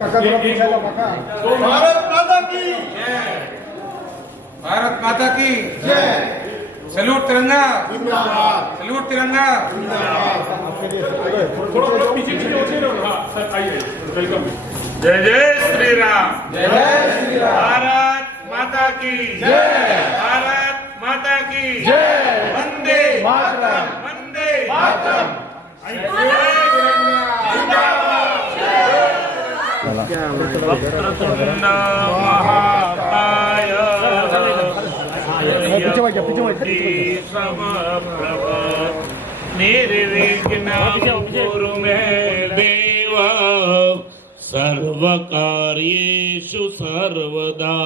भारत माता की जय। भारत माता की जय। सैल्यूट तिरंगा, सैल्यूट तिरंगा। थोड़ा पीछे हो जाए। हाँ सर आइए, वेलकम। जय जय श्री राम। जय जय श्री राम। भारत माता की जय। भारत माता की जय। वंदे मातरम। वंदे मातरम। वक्रतुंड महाकाय समप्रभ निर्विघ्नं कुरु मे देव सर्वकार्येषु सर्वदा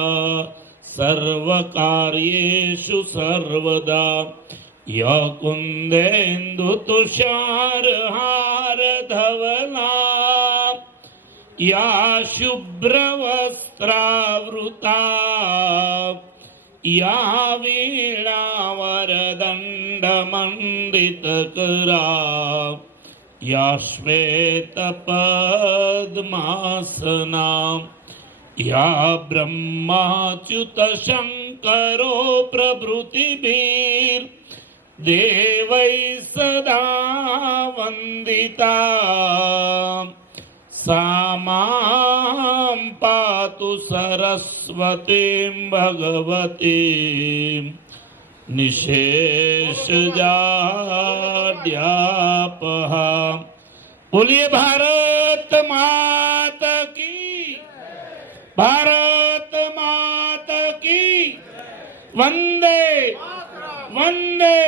सर्वकार्येषु सर्वदा या कुन्देन्दु तुषारहार धवला या शुभ्रवस्त्रावृता या वीणावरदण्डमण्डितकरा या श्वेतपद्मासना या ब्रह्माच्युतशङ्करो प्रभृतिभिर्देवैः सदा वन्दिता सा मां पातु सरस्वतीं भगवतीं निशेषजाड्यापः। बोलिए भारत माता की, भारत माता की वंदे वंदे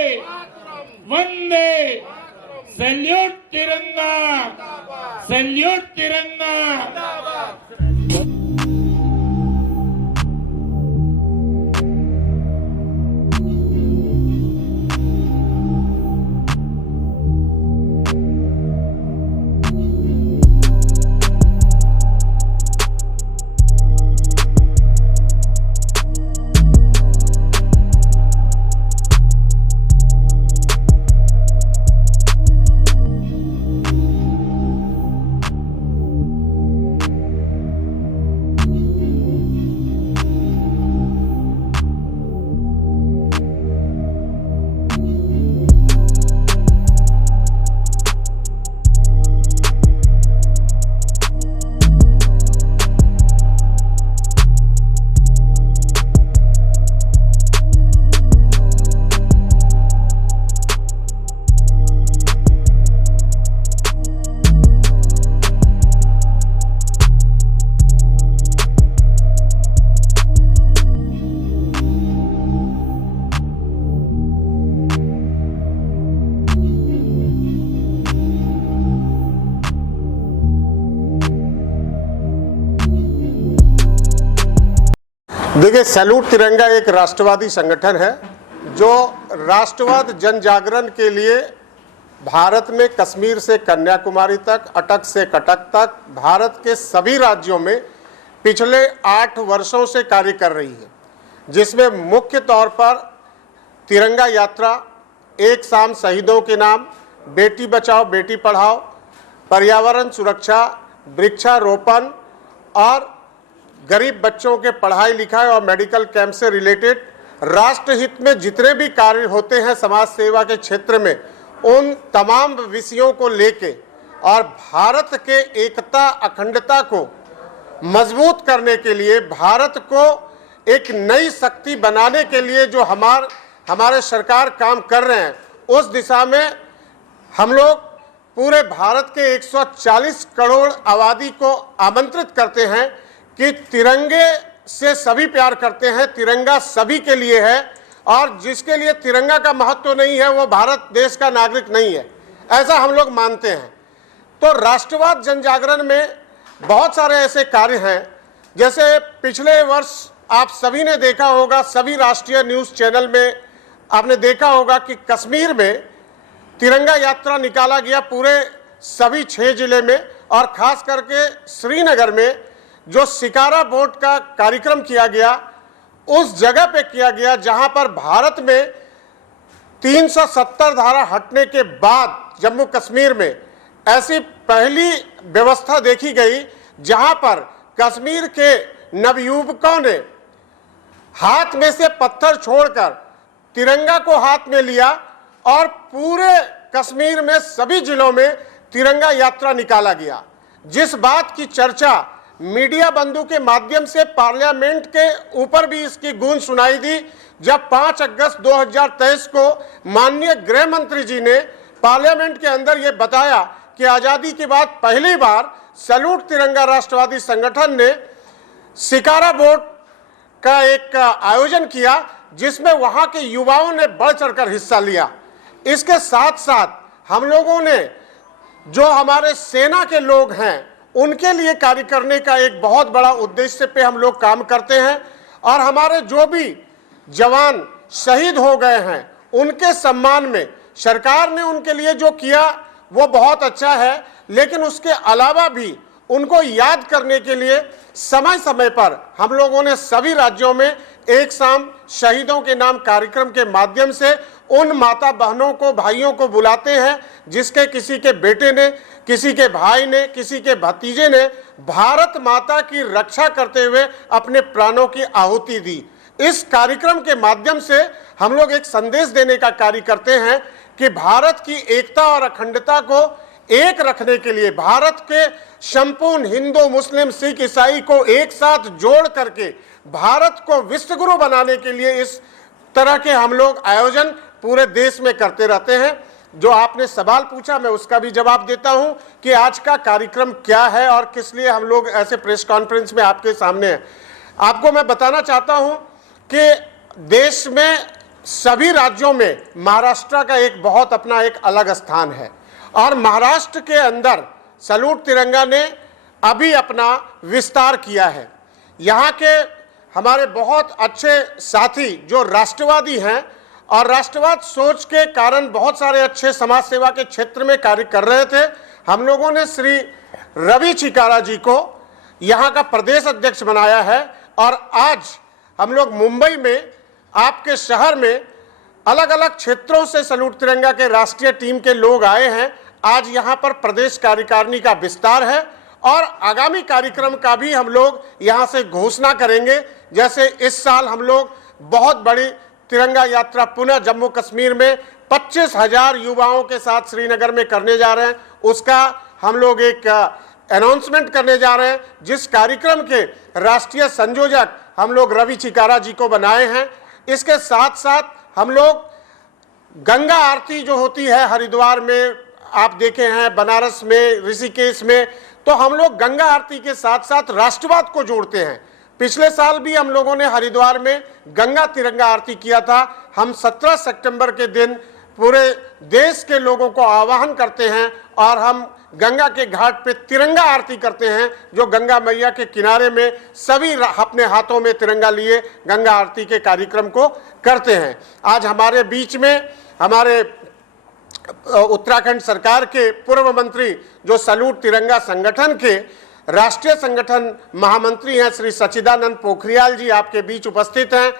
वंदे। सैल्यूट तिरंगा, सैल्यूट तिरंगा। देखिए, सैल्यूट तिरंगा एक राष्ट्रवादी संगठन है जो राष्ट्रवाद जन जागरण के लिए भारत में कश्मीर से कन्याकुमारी तक, अटक से कटक तक, भारत के सभी राज्यों में पिछले 8 वर्षों से कार्य कर रही है, जिसमें मुख्य तौर पर तिरंगा यात्रा, एक शाम शहीदों के नाम, बेटी बचाओ बेटी पढ़ाओ, पर्यावरण सुरक्षा, वृक्षारोपण और गरीब बच्चों के पढ़ाई लिखाई और मेडिकल कैंप से रिलेटेड राष्ट्रहित में जितने भी कार्य होते हैं समाज सेवा के क्षेत्र में, उन तमाम विषयों को लेके और भारत के एकता अखंडता को मजबूत करने के लिए, भारत को एक नई शक्ति बनाने के लिए जो हमारे सरकार काम कर रहे हैं, उस दिशा में हम लोग पूरे भारत के 140 करोड़ आबादी को आमंत्रित करते हैं कि तिरंगे से सभी प्यार करते हैं, तिरंगा सभी के लिए है और जिसके लिए तिरंगा का महत्व नहीं है वो भारत देश का नागरिक नहीं है, ऐसा हम लोग मानते हैं। तो राष्ट्रवाद जन जागरण में बहुत सारे ऐसे कार्य हैं, जैसे पिछले वर्ष आप सभी ने देखा होगा, सभी राष्ट्रीय न्यूज़ चैनल में आपने देखा होगा कि कश्मीर में तिरंगा यात्रा निकाला गया पूरे सभी 6 जिले में, और खास करके श्रीनगर में जो शिकारा बोट का कार्यक्रम किया गया, उस जगह पे किया गया जहां पर भारत में 370 धारा हटने के बाद जम्मू कश्मीर में ऐसी पहली व्यवस्था देखी गई जहां पर कश्मीर के नवयुवकों ने हाथ में से पत्थर छोड़कर तिरंगा को हाथ में लिया और पूरे कश्मीर में सभी जिलों में तिरंगा यात्रा निकाला गया। जिस बात की चर्चा मीडिया बंधु के माध्यम से पार्लियामेंट के ऊपर भी इसकी गूंज सुनाई दी, जब 5 अगस्त 2023 को माननीय गृह मंत्री जी ने पार्लियामेंट के अंदर यह बताया कि आजादी के बाद पहली बार सैल्यूट तिरंगा राष्ट्रवादी संगठन ने शिकारा बोर्ड का एक आयोजन किया, जिसमें वहां के युवाओं ने बढ़ चढ़कर हिस्सा लिया। इसके साथ साथ हम लोगों ने जो हमारे सेना के लोग हैं उनके लिए कार्य करने का एक बहुत बड़ा उद्देश्य पे हम लोग काम करते हैं, और हमारे जो भी जवान शहीद हो गए हैं उनके सम्मान में सरकार ने उनके लिए जो किया वो बहुत अच्छा है, लेकिन उसके अलावा भी उनको याद करने के लिए समय समय पर हम लोगों ने सभी राज्यों में एक शाम शहीदों के नाम कार्यक्रम के माध्यम से उन माता बहनों को, भाइयों को बुलाते हैं जिसके किसी के बेटे ने, किसी के भाई ने, किसी के भतीजे ने भारत माता की रक्षा करते हुए अपने प्राणों की आहुति दी। इस कार्यक्रम के माध्यम से हम लोग एक संदेश देने का कार्य करते हैं कि भारत की एकता और अखंडता को एक रखने के लिए, भारत के संपूर्ण हिंदू, मुस्लिम, सिख, ईसाई को एक साथ जोड़ करके भारत को विश्वगुरु बनाने के लिए इस तरह के हम लोग आयोजन पूरे देश में करते रहते हैं। जो आपने सवाल पूछा मैं उसका भी जवाब देता हूं कि आज का कार्यक्रम क्या है और किस लिए हम लोग ऐसे प्रेस कॉन्फ्रेंस में आपके सामने हैं। आपको मैं बताना चाहता हूं कि देश में सभी राज्यों में महाराष्ट्र का एक बहुत अपना एक अलग स्थान है, और महाराष्ट्र के अंदर सैल्यूट तिरंगा ने अभी अपना विस्तार किया है। यहाँ के हमारे बहुत अच्छे साथी जो राष्ट्रवादी हैं और राष्ट्रवाद सोच के कारण बहुत सारे अच्छे समाज सेवा के क्षेत्र में कार्य कर रहे थे, हम लोगों ने श्री रवि चिकारा जी को यहाँ का प्रदेश अध्यक्ष बनाया है, और आज हम लोग मुंबई में आपके शहर में अलग अलग क्षेत्रों से सैल्यूट तिरंगा के राष्ट्रीय टीम के लोग आए हैं। आज यहाँ पर प्रदेश कार्यकारिणी का विस्तार है और आगामी कार्यक्रम का भी हम लोग यहाँ से घोषणा करेंगे। जैसे इस साल हम लोग बहुत बड़ी तिरंगा यात्रा पुनः जम्मू कश्मीर में 25,000 युवाओं के साथ श्रीनगर में करने जा रहे हैं, उसका हम लोग एक अनाउंसमेंट करने जा रहे हैं, जिस कार्यक्रम के राष्ट्रीय संयोजक हम लोग रवि चिकारा जी को बनाए हैं। इसके साथ साथ हम लोग गंगा आरती जो होती है हरिद्वार में, आप देखे हैं बनारस में, ऋषिकेश में, तो हम लोग गंगा आरती के साथ साथ राष्ट्रवाद को जोड़ते हैं। पिछले साल भी हम लोगों ने हरिद्वार में गंगा तिरंगा आरती किया था। हम 17 सितंबर के दिन पूरे देश के लोगों को आह्वान करते हैं और हम गंगा के घाट पे तिरंगा आरती करते हैं, जो गंगा मैया के किनारे में सभी अपने हाथों में तिरंगा लिए गंगा आरती के कार्यक्रम को करते हैं। आज हमारे बीच में हमारे उत्तराखंड सरकार के पूर्व मंत्री जो सैल्यूट तिरंगा संगठन के राष्ट्रीय संगठन महामंत्री हैं श्री सच्चिदानंद पोखरियाल जी आपके बीच उपस्थित हैं।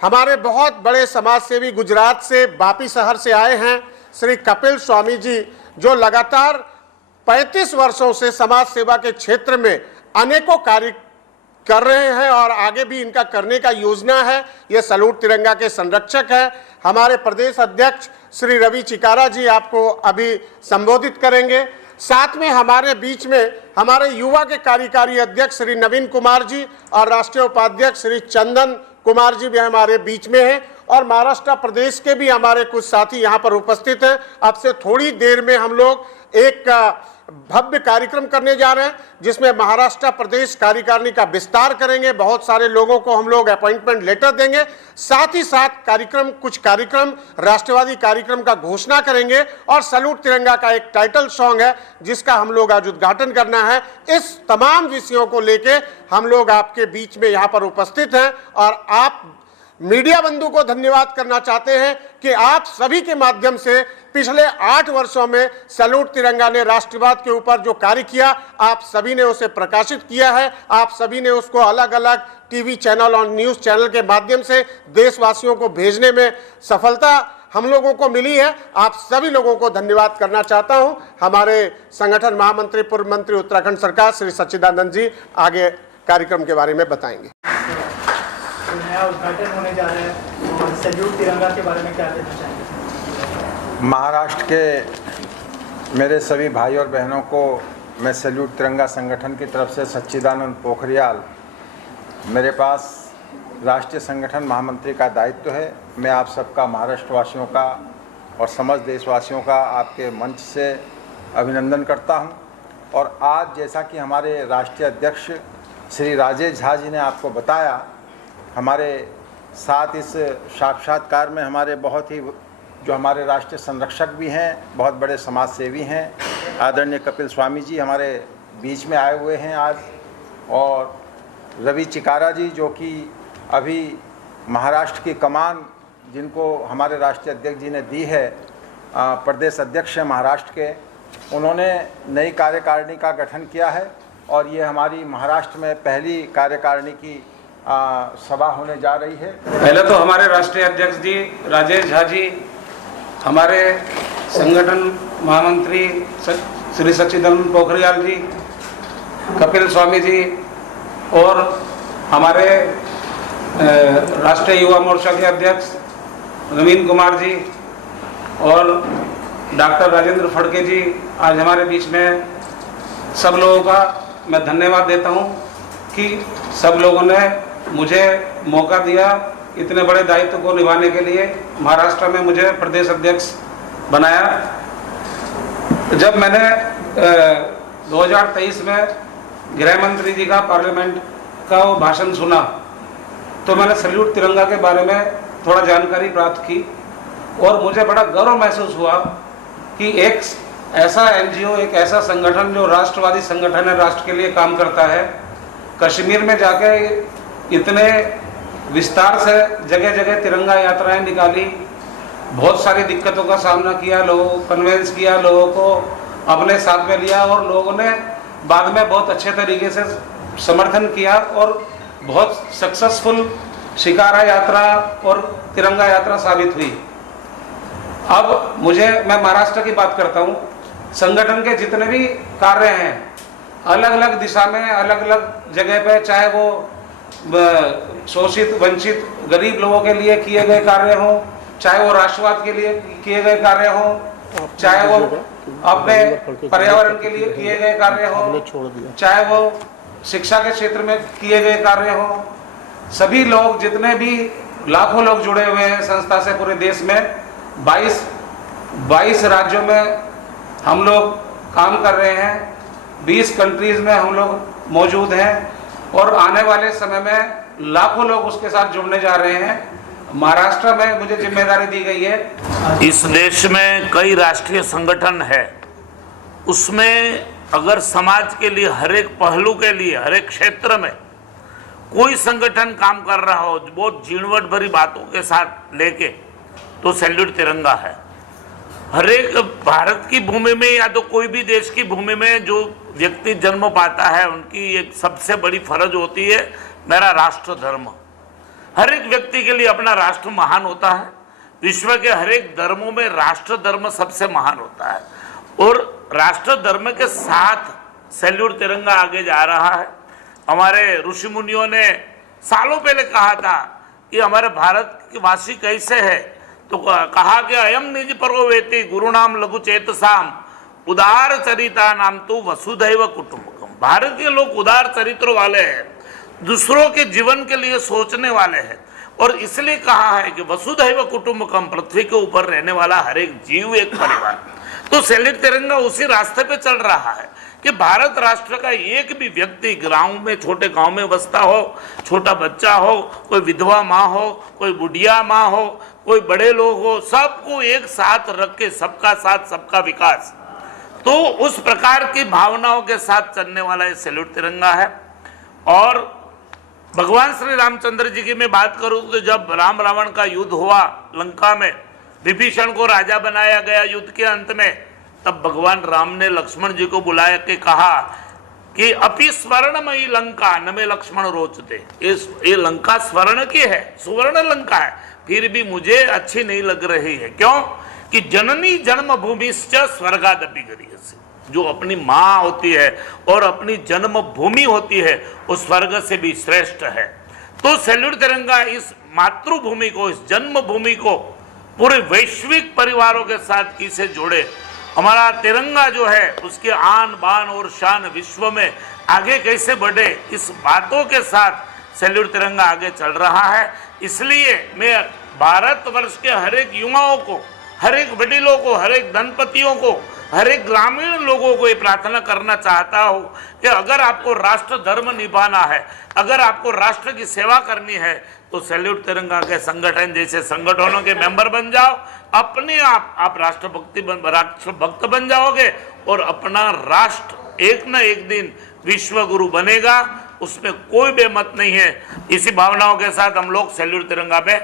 हमारे बहुत बड़े समाजसेवी गुजरात से, वापी शहर से आए हैं श्री कपिल स्वामी जी, जो लगातार 35 वर्षों से समाज सेवा के क्षेत्र में अनेकों कार्य कर रहे हैं और आगे भी इनका करने का योजना है। ये सैल्यूट तिरंगा के संरक्षक हैं। हमारे प्रदेश अध्यक्ष श्री रवि चिकारा जी आपको अभी संबोधित करेंगे। साथ में हमारे बीच में हमारे युवा के कार्यकारी अध्यक्ष श्री नवीन कुमार जी और राष्ट्रीय उपाध्यक्ष श्री चंदन कुमार जी भी हमारे बीच में हैं, और महाराष्ट्र प्रदेश के भी हमारे कुछ साथी यहाँ पर उपस्थित हैं। अब से थोड़ी देर में हम लोग एक भव्य कार्यक्रम करने जा रहे हैं, जिसमें महाराष्ट्र प्रदेश कार्यकारिणी का विस्तार करेंगे। बहुत सारे लोगों को हम लोग अपॉइंटमेंट लेटर देंगे। साथ ही साथ कुछ कार्यक्रम राष्ट्रवादी कार्यक्रम का घोषणा करेंगे, और सैल्यूट तिरंगा का एक टाइटल सॉन्ग है जिसका हम लोग आज उद्घाटन करना है। इस तमाम विषयों को लेके हम लोग आपके बीच में यहाँ पर उपस्थित हैं, और आप मीडिया बंधु को धन्यवाद करना चाहते हैं कि आप सभी के माध्यम से पिछले 8 वर्षों में सैल्यूट तिरंगा ने राष्ट्रवाद के ऊपर जो कार्य किया, आप सभी ने उसे प्रकाशित किया है। आप सभी ने उसको अलग अलग टीवी चैनल और न्यूज़ चैनल के माध्यम से देशवासियों को भेजने में सफलता हम लोगों को मिली है। आप सभी लोगों को धन्यवाद करना चाहता हूं। हमारे संगठन महामंत्री पूर्व मंत्री उत्तराखंड सरकार श्री सच्चिदानंद जी आगे कार्यक्रम के बारे में बताएंगे। नया उद्घाटन होने जा रहा है और सैल्यूट तिरंगा के बारे में क्या कहना चाहेंगे? महाराष्ट्र के मेरे सभी भाई और बहनों को मैं सैल्यूट तिरंगा संगठन की तरफ से सच्चिदानंद पोखरियाल, मेरे पास राष्ट्रीय संगठन महामंत्री का दायित्व है। मैं आप सबका, महाराष्ट्र वासियों का और समस्त देशवासियों का आपके मंच से अभिनंदन करता हूं। और आज जैसा कि हमारे राष्ट्रीय अध्यक्ष श्री राजेश झा जी ने आपको बताया, हमारे साथ इस साक्षात्कार में हमारे बहुत ही जो हमारे राष्ट्रीय संरक्षक भी हैं, बहुत बड़े समाज सेवी हैं, आदरणीय कपिल स्वामी जी हमारे बीच में आए हुए हैं आज, और रवि चिकारा जी जो कि अभी महाराष्ट्र की कमान जिनको हमारे राष्ट्रीय अध्यक्ष जी ने दी है, प्रदेश अध्यक्ष हैं महाराष्ट्र के, उन्होंने नई कार्यकारिणी का गठन किया है और ये हमारी महाराष्ट्र में पहली कार्यकारिणी की सभा होने जा रही है। पहले तो हमारे राष्ट्रीय अध्यक्ष जी राजेश झा जी, हमारे संगठन महामंत्री श्री सच्चिदानंद पोखरियाल जी, कपिल स्वामी जी और हमारे राष्ट्रीय युवा मोर्चा के अध्यक्ष नवीन कुमार जी और डॉक्टर राजेंद्र फड़के जी आज हमारे बीच में, सब लोगों का मैं धन्यवाद देता हूं कि सब लोगों ने मुझे मौका दिया इतने बड़े दायित्व को निभाने के लिए। महाराष्ट्र में मुझे प्रदेश अध्यक्ष बनाया। जब मैंने 2023 में गृह मंत्री जी का पार्लियामेंट का वो भाषण सुना तो मैंने सैल्यूट तिरंगा के बारे में थोड़ा जानकारी प्राप्त की और मुझे बड़ा गर्व महसूस हुआ कि एक ऐसा एनजीओ, एक ऐसा संगठन जो राष्ट्रवादी संगठन है, राष्ट्र के लिए काम करता है, कश्मीर में जाके इतने विस्तार से जगह जगह तिरंगा यात्राएं निकाली, बहुत सारी दिक्कतों का सामना किया, लोगों को कन्वेंस किया, लोगों को अपने साथ में लिया और लोगों ने बाद में बहुत अच्छे तरीके से समर्थन किया और बहुत सक्सेसफुल शिकारा यात्रा और तिरंगा यात्रा साबित हुई। अब मैं महाराष्ट्र की बात करता हूँ। संगठन के जितने भी कार्य हैं अलग अलग दिशा में, अलग अलग जगह पे, चाहे वो शोषित वंचित गरीब लोगों के लिए किए गए कार्य हों, चाहे वो राष्ट्रवाद के लिए किए गए कार्य हों, चाहे वो अपने पर्यावरण के लिए किए गए कार्य हों, चाहे वो शिक्षा के क्षेत्र में किए गए कार्य हों, सभी लोग, जितने भी लाखों लोग जुड़े हुए हैं संस्था से पूरे देश में, 22 राज्यों में हम लोग काम कर रहे हैं, 20 कंट्रीज में हम लोग मौजूद हैं और आने वाले समय में लाखों लोग उसके साथ जुड़ने जा रहे हैं। महाराष्ट्र में मुझे जिम्मेदारी दी गई है। इस देश में कई राष्ट्रीय संगठन है, उसमें अगर समाज के लिए हर एक पहलू के लिए, हर एक क्षेत्र में कोई संगठन काम कर रहा हो बहुत झीणवट भरी बातों के साथ लेके, तो सैल्यूट तिरंगा है। हर एक भारत की भूमि में या तो कोई भी देश की भूमि में जो व्यक्ति जन्म पाता है, उनकी एक सबसे बड़ी फर्ज होती है मेरा राष्ट्र धर्म। हर एक व्यक्ति के लिए अपना राष्ट्र महान होता है। विश्व के हर एक धर्मों में राष्ट्र धर्म सबसे महान होता है और राष्ट्र धर्म के साथ सैल्यूट तिरंगा आगे जा रहा है। हमारे ऋषि मुनियों ने सालों पहले कहा था कि हमारे भारत के वासी कैसे है, तो कहा कि अयम निज परोवेति गुरु नाम लघु चेतसाम उदार चरिता नाम तो वसुधैव कुटुंबकम। भारत के लोग उदार चरित्र वाले हैं, दूसरों के जीवन के लिए सोचने वाले हैं और इसलिए कहा है कि वसुधैव कुटुंबकम, पृथ्वी के ऊपर रहने वाला हर एक जीव एक परिवार। तो सैल्यूट तिरंगा उसी रास्ते पे चल रहा है कि भारत राष्ट्र का एक भी व्यक्ति गांव में, छोटे गांव में बसता हो, छोटा बच्चा हो, कोई विधवा माँ हो, कोई बुढ़िया माँ हो, कोई बड़े लोग हो, सबको एक साथ रख के सबका साथ सबका विकास, तो उस प्रकार की भावनाओं के साथ चलने वाला ये सैल्यूट तिरंगा है। और भगवान श्री रामचंद्र जी की मैं बात करूं तो जब राम रावण का युद्ध हुआ लंका में, विभीषण को राजा बनाया गया युद्ध के अंत में, तब भगवान राम ने लक्ष्मण जी को बुलाया के कहा कि अपि स्वर्णमयी लंका न में लक्ष्मण रोचते। ये लंका स्वर्ण की है, सुवर्ण लंका है, फिर भी मुझे अच्छी नहीं लग रही है। क्यों कि जननी जन्मभूमिश्च स्वर्गादपि गरीयसी, जो अपनी माँ होती है और अपनी जन्मभूमि होती है वो स्वर्ग से भी श्रेष्ठ है। तो सैल्यूट तिरंगा इस मातृभूमि को, इस जन्मभूमि को पूरे वैश्विक परिवारों के साथ कैसे जोड़े, हमारा तिरंगा जो है उसके आन बान और शान विश्व में आगे कैसे बढ़े, इस बातों के साथ सैल्यूट तिरंगा आगे चल रहा है। इसलिए मैं भारतवर्ष के हर एक युवाओं को, हर एक वडीलों को, हर एक दंपतियों को, हर एक ग्रामीण लोगों को ये प्रार्थना करना चाहता हूँ कि अगर आपको राष्ट्र धर्म निभाना है, अगर आपको राष्ट्र की सेवा करनी है तो सैल्यूट तिरंगा के संगठन जैसे संगठनों के मेंबर बन जाओ। अपने आप राष्ट्रभक्त बन जाओगे और अपना राष्ट्र एक न एक दिन विश्व गुरु बनेगा, उसमें कोई बेमत नहीं है। इसी भावनाओं के साथ हम लोग सैल्यूट तिरंगा पे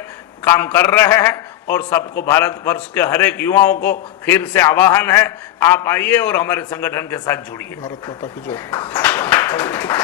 काम कर रहे हैं और सबको, भारतवर्ष के हर एक युवाओं को फिर से आह्वान है, आप आइए और हमारे संगठन के साथ जुड़िए। भारत माता की जय।